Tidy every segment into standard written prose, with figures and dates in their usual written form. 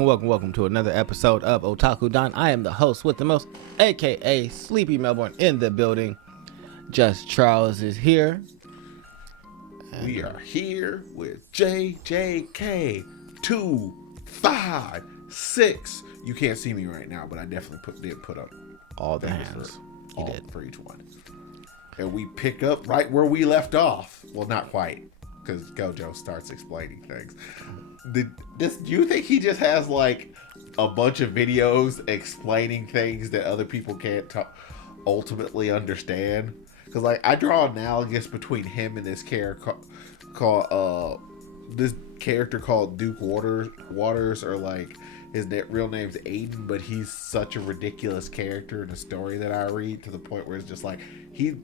Welcome to another episode of Otaku Don. I am the host with the most, aka Sleepy Melbourne, in the building. Just Charles is here. We are here with JJK256. You can't see me right now, but I definitely did put up all the hands. He did for each one. And we pick up right where we left off. Well, not quite, because Gojo starts explaining things. Do you think he just has like a bunch of videos explaining things that other people can't ultimately understand? Because like I draw analogous between him and this character called Duke Waters, or like his real name's Aiden, but he's such a ridiculous character in the story that I read, to the point where it's just like he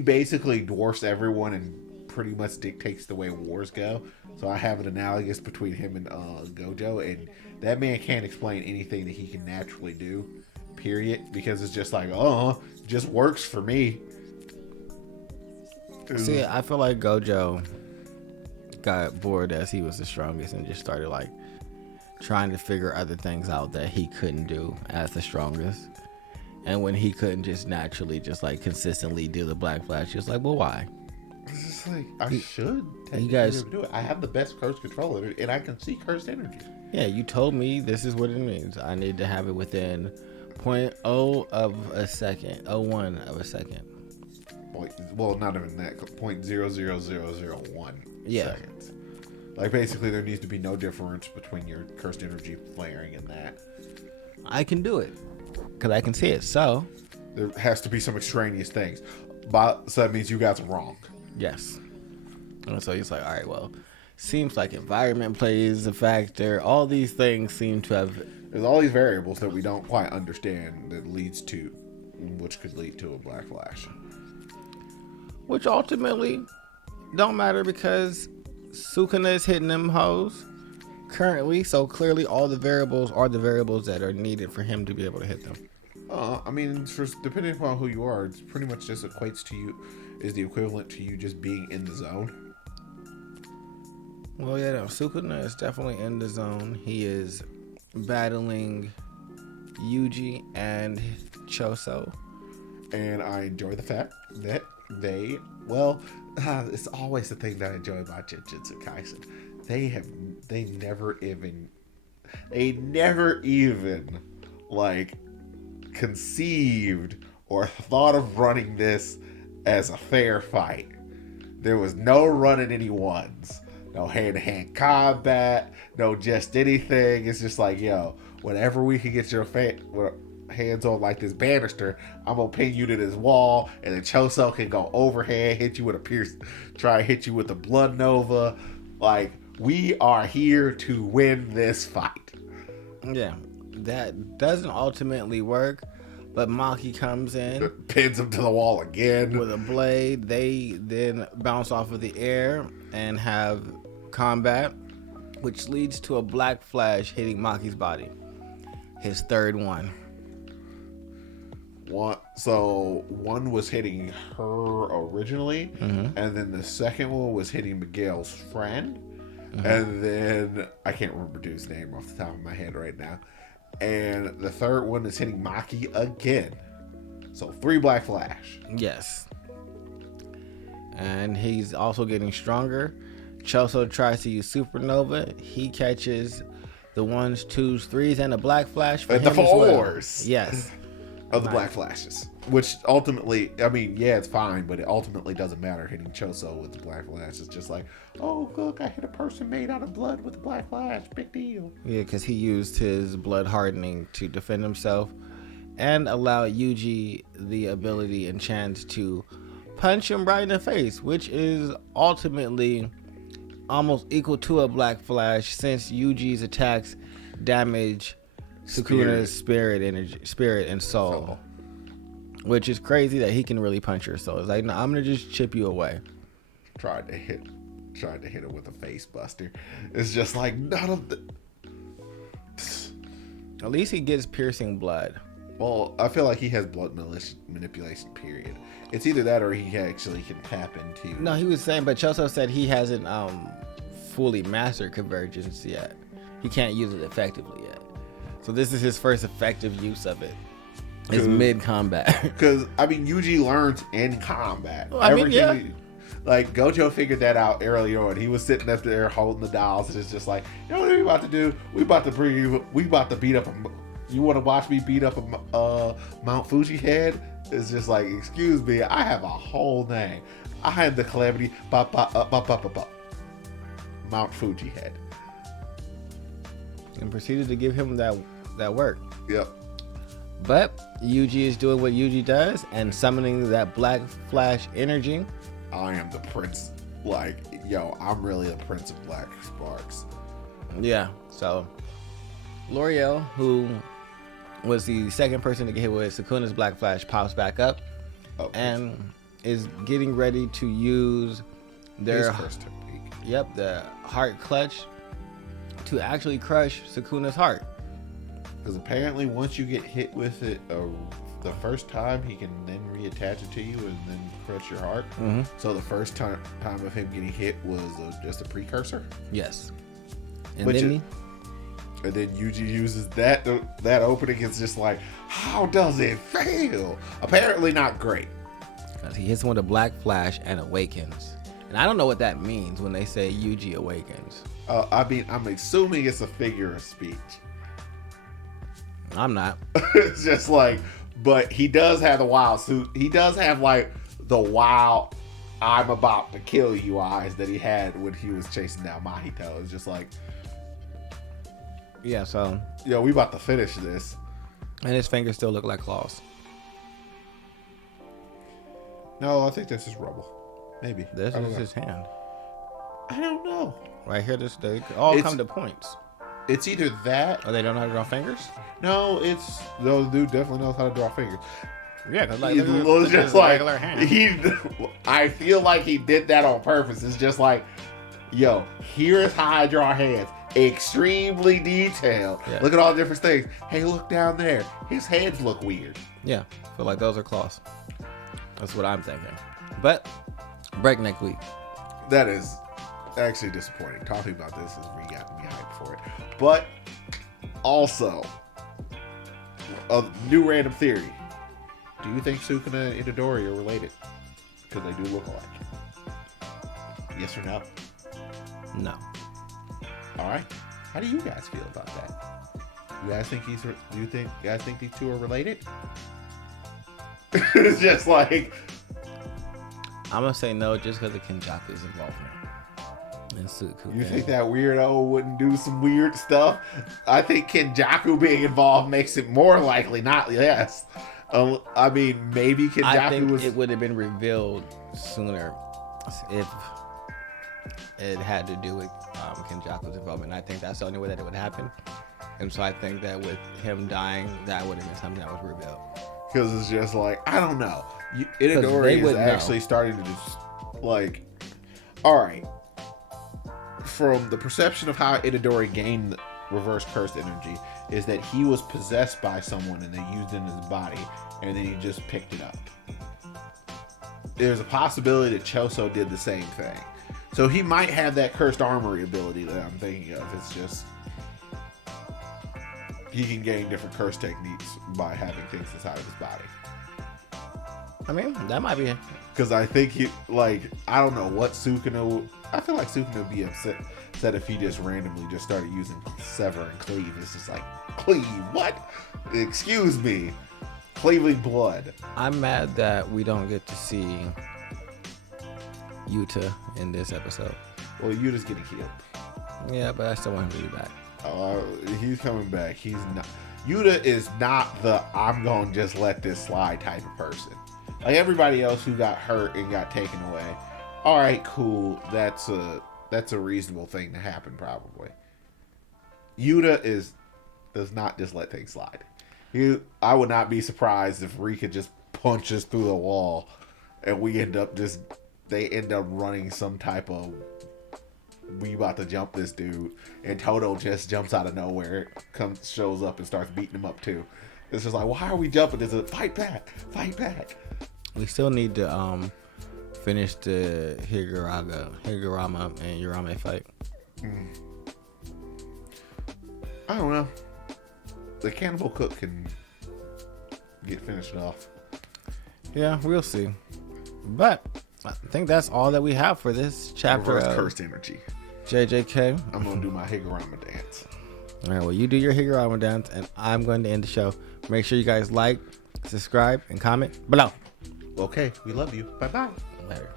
basically dwarfs everyone and pretty much dictates the way wars go. So I have an analogous between him and Gojo, and that man can't explain anything that he can naturally do, period, because it's just like, just works for me. See, I feel like Gojo got bored as he was the strongest and just started like trying to figure other things out that he couldn't do as the strongest. And when he couldn't just naturally just like consistently do the Black Flash, he was like, well, why? It's just like, I should you guys do it. I have the best curse controller, and I can see cursed energy. Yeah, you told me this is what it means. I need to have it within 0.0 of a second, 0.01 of a second. Well, not even that. 0.00001 seconds. Like basically, there needs to be no difference between your cursed energy flaring and that. I can do it because I can see it. So there has to be some extraneous things. So that means you got it wrong. Yes. And so he's like, all right, well, seems like environment plays a factor. All these things seem to have... There's all these variables that we don't quite understand which could lead to a Black Flash. Which ultimately don't matter because Sukuna is hitting them hoes currently. So clearly all the variables are the variables that are needed for him to be able to hit them. I mean, depending upon who you are, it's pretty much just equates to you, is the equivalent to you just being in the zone. Well, yeah, no, Sukuna is definitely in the zone. He is battling Yuji and Choso. And I enjoy the fact that it's always the thing that I enjoy about Jujutsu Kaisen. They never even like conceived or thought of running this as a fair fight. There was no running any ones, no hand-to-hand combat, no just anything. It's just like, yo, whenever we can get your hands on like this banister, I'm gonna pin you to this wall, and then Choso can go overhead, hit you with try to hit you with a blood nova. Like, we are here to win this fight. Yeah, that doesn't ultimately work, but Maki comes in, pins him to the wall again with a blade. They then bounce off of the air and have combat, which leads to a Black Flash hitting Maki's body, his third one. One was hitting her originally, and then the second one was hitting Miguel's friend, and then I can't remember dude's name off the top of my head right now, and the third one is hitting Maki again. So 3 Black Flash. Yes. And he's also getting stronger. Choso tries to use Supernova. He catches the 1s, 2s, 3s, and a Black Flash for him the 4s. Well. Yes. Of the Black Flashes, which ultimately, I mean, yeah, it's fine, but it ultimately doesn't matter hitting Choso with the Black Flash. It's just like, oh, look, I hit a person made out of blood with the Black Flash. Big deal. Yeah, because he used his blood hardening to defend himself and allow Yuji the ability and chance to punch him right in the face, which is ultimately almost equal to a Black Flash, since Yuji's attacks damage Sukuna's spirit and soul, which is crazy that he can really punch her. So it's like, no, I'm gonna just chip you away. Tried to hit her with a face buster. It's just like none of the. At least he gets piercing blood. Well, I feel like he has blood manipulation. Period. It's either that or he actually can tap into. No, he was saying, but Choso said he hasn't fully mastered convergence yet. he can't use it effectively yet. So this is his first effective use of it. It's mid-combat. Because, I mean, Yuji learns in combat. Well, I mean, yeah. Like, Gojo figured that out early on. He was sitting up there holding the dolls, and it's just like, you know what we about to do? We about to beat up you want to watch me beat up a Mount Fuji head? It's just like, excuse me, I have a whole name. I am the Calamity Mount Fuji head. And proceeded to give him that work. Yep. But Yuji is doing what Yuji does and summoning that Black Flash energy. I am the prince. Like, yo, I'm really the prince of Black Sparks. Yeah, so L'Oreal, who was the second person to get hit with Sukuna's Black Flash, pops back up and is getting ready to use their first technique. Yep, the heart clutch to actually crush Sukuna's heart. Because apparently once you get hit with it the first time, he can then reattach it to you and then crush your heart. Mm-hmm. So the first time of him getting hit was just a precursor? Yes. And then Yuji uses that opening. It's just like, how does it fail? Apparently not great. Because he hits one with a Black Flash and awakens. And I don't know what that means when they say Yuji awakens. I mean, I'm assuming it's a figure of speech. I'm not. It's just like, but he does have the wild suit. He does have like the wild, I'm about to kill you eyes that he had when he was chasing down Mahito. It's just like, yeah, so. Yo, we about to finish this. And his fingers still look like claws. No, I think that's his rubble. Maybe. This is his hand. I don't know. Right here, they all come to points. It's either that. Oh, they don't know how to draw fingers? No, the dude definitely knows how to draw fingers. Yeah, because like, it's just like regular hand. I feel like he did that on purpose. It's just like, yo, here's how I draw hands. Extremely detailed. Yeah. Look at all the different things. Hey, look down there. His hands look weird. Yeah, I feel like those are claws. That's what I'm thinking. But breakneck week. That is actually disappointing. Talking about this has really gotten me hyped for it. But also, a new random theory. Do you think Sukuna and Itadori are related? Because they do look alike. Yes or no? No. All right. How do you guys feel about that? You guys think you guys think these two are related? It's just like, I'm gonna say no, just because of Kenjaku's involvement. And Suku. You think that weirdo wouldn't do some weird stuff? I think Kenjaku being involved makes it more likely, not less. I mean, maybe Kenjaku I think it would have been revealed sooner if it had to do with Kenjaku's involvement. I think that's the only way that it would happen. And so I think that with him dying, that would have been something that was revealed. Because it's just like, I don't know. Itadori is actually starting to just, like, all right. From the perception of how Itadori gained reverse cursed energy is that he was possessed by someone and they used it in his body and then he just picked it up. There's a possibility that Choso did the same thing. So he might have that cursed armory ability that I'm thinking of. It's just he can gain different curse techniques by having things inside of his body. I mean, that might be it. Because I think he, like, I don't know what Sukuna would. I feel like Sukuna would be upset if he just randomly just started using sever and cleave. It's just like, cleave? What? Excuse me. Cleaving blood. I'm mad that we don't get to see Yuta in this episode. Well, Yuta's getting healed. Yeah, but I still want him to be back. He's coming back. He's not. Yuta is not the I'm going to just let this slide type of person. Like everybody else who got hurt and got taken away. All right, cool. That's a reasonable thing to happen, probably. Yuta does not just let things slide. I would not be surprised if Rika just punches through the wall, and they end up running some type of we about to jump this dude, and Toto just jumps out of nowhere, shows up and starts beating him up too. It's just like, why are we jumping? It's a fight back. We still need to finish the Higurama and Urame fight. I don't know. The cannibal cook can get finished off. Yeah, we'll see. But I think that's all that we have for this chapter Reverse of cursed energy. JJK. I'm gonna do my Higurama dance. All right, well, you do your Higurama dance, and I'm going to end the show. Make sure you guys like, subscribe, and comment below. Okay, we love you. Bye bye. Later.